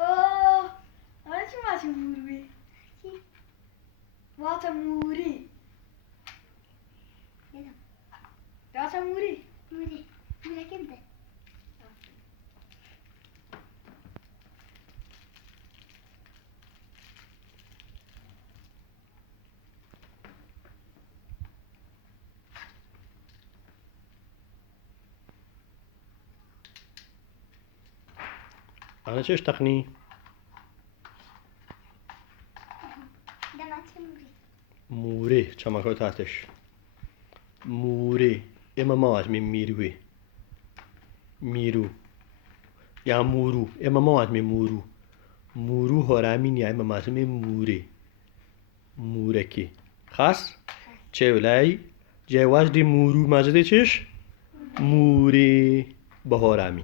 Oh, non ci faccio muri. Vata muri. Vata muri. Kimde? أنا چش تقني ده ما تموري. موري چمکو تحتش موري إما مواد من ميروي ميرو يا مورو إما مواد من مورو مورو هرامين يا إما مواد من موري موركي خاص چه جواز دي مورو مزده چش موري بهارامي